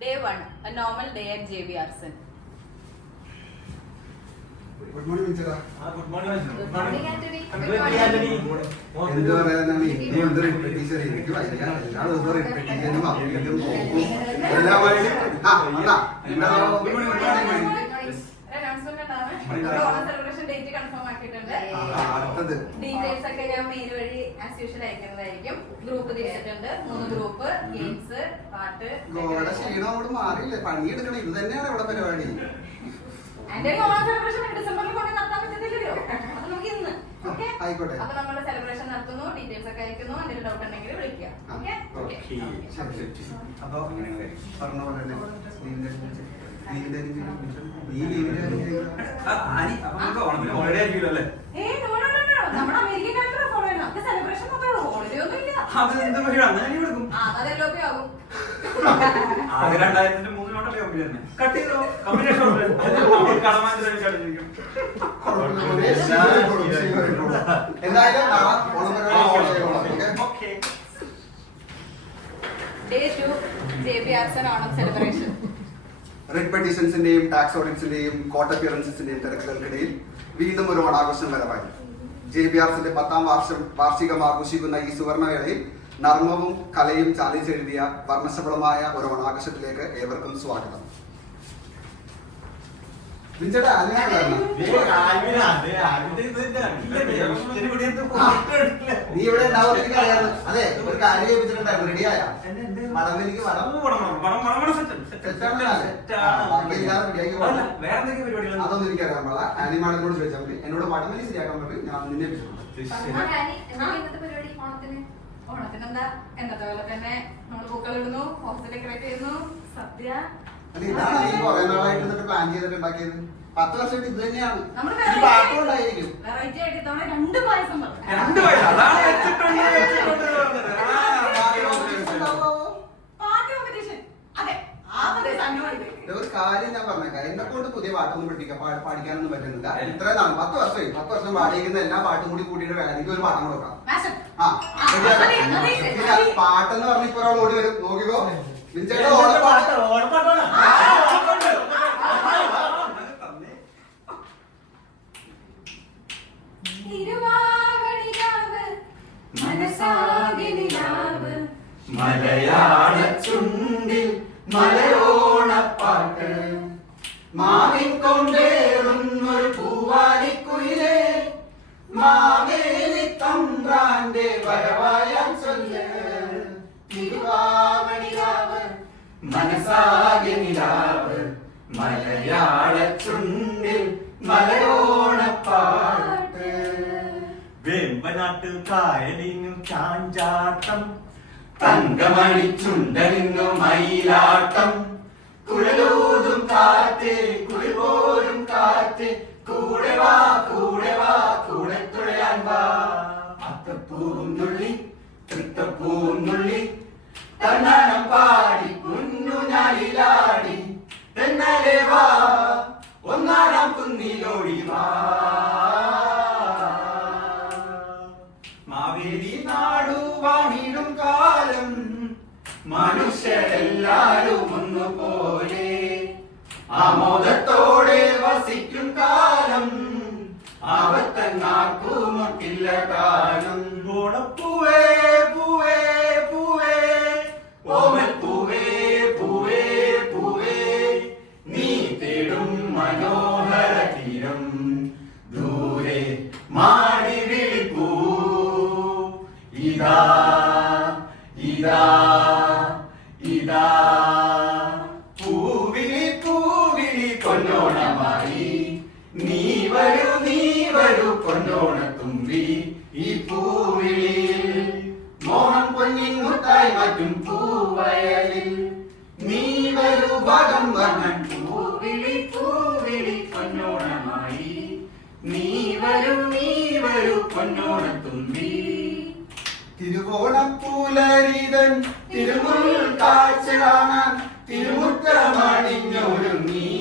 Day 1, a normal day at JB Arson. Good morning, Vinchara. Good morning. Good morning, Anthony. എന്ത് പറയാനാണ് ഇനി എന്തൊരു റിപ്പീറ്റീഷൻ എനിക്ക് വയ്യ എല്ലാ ദിവസവും റിപ്പീറ്റീഷനും അപ്പീലും എല്ലാമായിട്ട് അടുത്തത് ഡീറ്റെയിൽസ് ഒക്കെ ഞാൻ മെയിൽ വഴി ആസ് യൂഷ്വൽ അയക്കുന്നതായിരിക്കും. ഗ്രൂപ്പ് തിരിച്ചിട്ടുണ്ട്, 3 ഗ്രൂപ്പ്, ഗെയിംസ്, പാട്ട്. ഗോവയുടെ ക്ഷീണം അങ്ങോട്ട് മാറിയില്ലേ, പണിയെടുക്കണം. ഇത് തന്നെയാണ് ഇവിടെ പരിപാടി. എന്റെ ഓണം സെലിബ്രേഷൻ ഡിസംബറിൽ കൊണ്ട് നടത്താൻ പറ്റത്തില്ലല്ലോ, അത് നമുക്ക് ഇന്ന് ആയിക്കോട്ടെ. അപ്പൊ നമ്മൾ സെലിബ്രേഷൻ നടത്തുന്നു, ഡീറ്റെയിൽസ് ഒക്കെ അയക്കുന്നു. എന്തെങ്കിലും ഡൗട്ട് ഉണ്ടെങ്കിൽ വിളിക്കുക. അപ്പൊ പറഞ്ഞ പോലെ തന്നെ നമ്മുടെ അമേരിക്കൻ കൾച്ചർ ഫോളോ ചെയ്യണം. സെലിബ്രേഷൻ മാത്രമേ ഉള്ളൂ, ഹോളിഡേ ഒന്നും ഇല്ല. അതെല്ലാം ആകും. ആകെ 2003 നോട്ടല്ലേ കമ്പനി തന്നെ കട്ട് ചെയ്തോ company Day 2, JB Arson Onam celebration. Writ പെറ്റീഷൻസിന്റെയും ടാക്സ് ഓഡിറ്റ്സിന്റെയും കോർട്ട് അപ്പിയറൻസിന്റെയും തിരക്കുകൾക്കിടയിൽ വീണ്ടും ഒരു ഓണാഘോഷം വരവായി. JBRസിന്റെ 10ാം വാർഷികം ആഘോഷിക്കുന്ന ഈ സുവർണവേളയിൽ നർമ്മവും കലയും ചാലിച്ചെഴുതിയ വർണ്ണശബളമായ ഒരു ഓണാഘോഷത്തിലേക്ക് ഏവർക്കും സ്വാഗതം. നീ ഇവിടെ അതെ ഒരു കാര്യം ചോദിച്ചിട്ടുണ്ടായിരുന്നു, റെഡിയായ മടമിലേക്ക് അതൊന്നും എനിക്കറിയാൻ പാടില്ല. ആനിമാളിനോട് ചോദിച്ചാൽ മതി. എന്നോട് വടമലി ശരിയാക്കാൻ പറ്റും, ഞാൻ നിന്നെ ഓണത്തിനെന്താ എന്നത്തെ പോലെ തന്നെ നമ്മള് പൂക്കൾ ഇടുന്നു, ഓഫീസ് ഡെക്കറേറ്റ് ചെയ്യുന്നു, സദ്യ. ഇതാണ് നീ കുറെ നാളായിട്ട് പ്ലാൻ ചെയ്തിട്ട് ഉണ്ടാക്കിയത്. 10 വർഷമായിട്ട് ഇത് തന്നെയാണ്. പാട്ടുണ്ടായിരിക്കും. വെറൈറ്റി ആയിട്ട് ഇത്തവണ 2 പായസം ഒരു കാര്യം ഞാൻ പറഞ്ഞേക്കാം, എന്നെ കൊണ്ട് പുതിയ പാട്ടൊന്നും പഠിക്കാനൊന്നും പറ്റുന്നില്ല. ഇത്രയും നാൾ 10 വർഷമായി. 10 വർഷം പാടിയിരിക്കുന്ന എല്ലാ പാട്ടും കൂടി കൂട്ടിയിട്ട് വേണം എനിക്ക് ഒരു പാട്ടം കൊടുക്കാം. പാട്ടെന്ന് പറഞ്ഞ ഇപ്പൊ ഒരാൾ ഓടി വരും, നോക്കിക്കോ. മലയാള ചുണ്ടിൽ മലയോണപ്പാട്ട് മാവിൻ കൊണ്ടേറുന്നൊരു പൂവാലിക്കുയിലേ മാവേലി തമ്പ്രാന്റെ വരവായാൻ ചൊല്ല് തിരുവാവണിരാവ് മനസാകെ നിലാവ് മലയാള ചുണ്ടിൽ മലയോണപ്പാട്ട് വേമ്പനാട്ട് കായലിനും ചാഞ്ചാട്ടം തങ്കമണി ചുണ്ടലിന്നു മയിലാട്ടം കുഴലൂതും കാറ്റ് കുളിപോലും കാറ്റ് കൂടെ വാ കൂടെ വാ കൂടെ തുഴയാൻ വാ അത്തപ്പൂന്നുള്ളി തൃത്തപ്പൂന്നുള്ളി തന്നാനം പാടി കുഞ്ഞുഞ്ഞാലിലാടി തെന്നലെ വാ ഒന്നാരാം കുന്നിലോടി വാ മാവേലി നാടു വാണിടും കാലം മനുഷ്യരെല്ലാരും ഒന്നുപോലെ ആമോദത്തോടെ വസിക്കും കാലം ആവത്തങ്ങാക്കുമൊട്ടില്ല കാലം ഓണപ്പൂവേ പൂവേ പൂവേ ഓമൽ പൂവേ പൂവേ പൂവേ നീ തേടും മനോഹര തീരം ദൂരെ മാടി വിളിപ്പൂ ഇതാ ഇതാ ഇതാ പൂവിളി പൂവിളി പൊന്നോണമായി നീ വരൂ പൊന്നോണത്തുമ്പി ഈ പൂവിളിയിൽ മോഹൻ പൊന്നിൻ മുത്തായി മാറ്റും പൂവയലിൽ നീ വരൂ ഭാഗം വർണ്ണൻ പൂവിളി പൂവിളി പൊന്നോണമായി നീ വരൂ പൊന്നോണത്തുമ്പി തിരുവോണപ്പൂലരിതൻ തിരുമുൽ കാഴ്ച കാണാൻ തിരുമുറ്റമണിഞ്ഞൊരുങ്ങി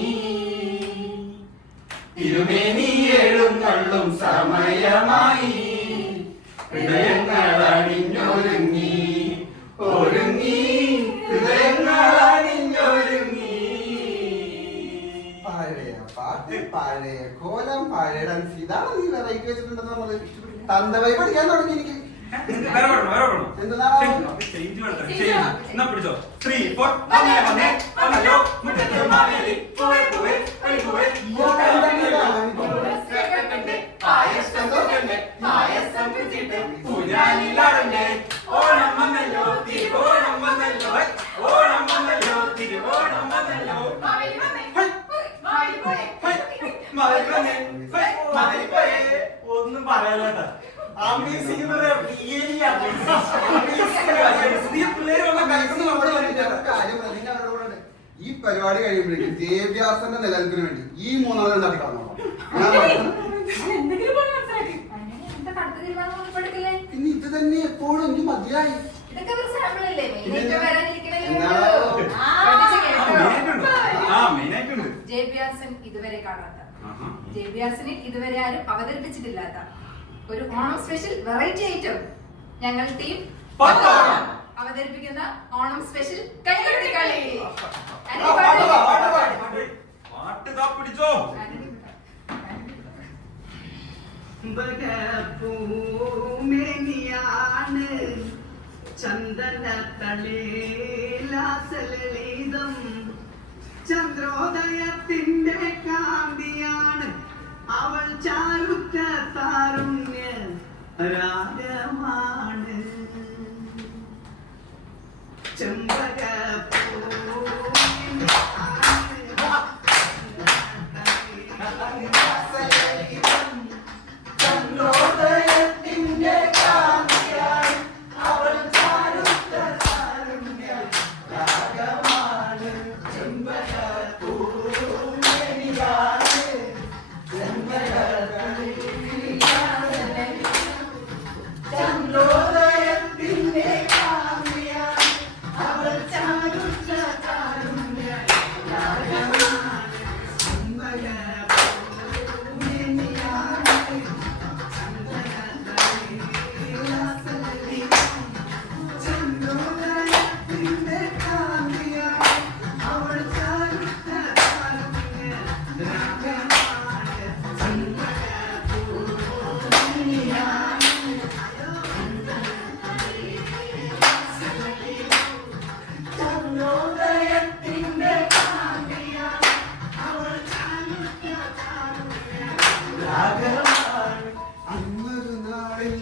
തിരുമേനി എഴുന്നള്ളും സമയമായി ഹൃദയങ്ങൾ അണിഞ്ഞൊരുങ്ങി ഒരുങ്ങി ഹൃദയങ്ങൾ അണിഞ്ഞൊരുങ്ങി ഡാൻസ് ഇതാണ് നീ വെറൈറ്റി വെച്ചിട്ടുണ്ടെന്ന് നമ്മള് തന്തവൈ പഠിക്കാൻ തുടങ്ങി എനിക്ക്. എന്താണ് ചേഞ്ച് എന്നാ പിടിച്ചോ 3 4 വന്നേ വന്നേ വന്നല്ലോ മുറ്റത്ത് മാവേലി പൂവേ പൂവേ പൂവേ പായസം തോക്കണ്ടേ പായസം പിടിച്ചിട്ട് പൂജാനിലാടണ്ടേ ഓണം വന്നല്ലോ തിരുവോണം വന്നല്ലോ ഓണം വന്നല്ലോ തിരുവോണം വന്നല്ലോ മാവേലി വന്നേ മാവേലി പോയേ മാവേലി വന്നേ മാവേലി പോയേ ഒന്നും പറയാലോട്ടാ ഈ പരിപാടി കഴിയുമ്പോഴേക്കും ദേവ്യാസന്റെ നിലനിൽപ്പിന് വേണ്ടി ഈ മൂന്നാളുകൾ നടി കാണണം. പിന്നെ ഇത് തന്നെ എപ്പോഴും എനിക്ക് മതിയായി. ഇതുവരെ കാണാത്ത ജെബിയാസിനെ ഇതുവരെ ആരും അവതരിപ്പിച്ചിട്ടില്ലാത്ത ഒരു ഓണം സ്പെഷ്യൽ വെറൈറ്റി ഐറ്റം ഞങ്ങൾ ടീം അവതരിപ്പിക്കുന്ന ഓണം സ്പെഷ്യൽ കൈകൊട്ടി കളി. പിടിച്ചോ ചന്ദന തളേലാസലീതം ചന്ദ്രോദയത്തിന്റെ കാന്തിയാണ് അവൾ ചാരുത്ത താരുണ്യ രാഗമാണ് ചന്ദ്രോദയത്തിന്റെ കാന്തിയാണ് അവൾ ചാരുത്ത താരുണ്യ രാഗമാണ് ചെമ്പകപ്പൂമേനിയാണ് ചന്ദ്രോദയത്തിന്റെ കാന്തിയാണ് അവൾ ചാരുത്ത താരുണ്യ രാഗമാണ് ചന്ദ്രോദയത്തിന്റെ കാന്തിയാണ് അവൾ ചാരുത്ത താരുണ്യ രാഗമാണ് ചന്ദ്രോദയത്തിന്റെ കാന്തിയാണ് അവൾ ചാരുത്ത താരുണ്യ രാഗമാണ് അന്നൊരു നാളിൽ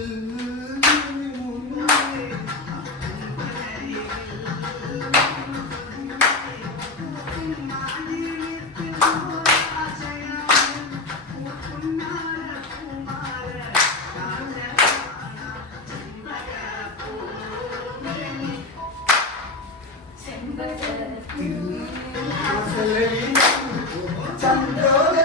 ചന്ദ്രോദയ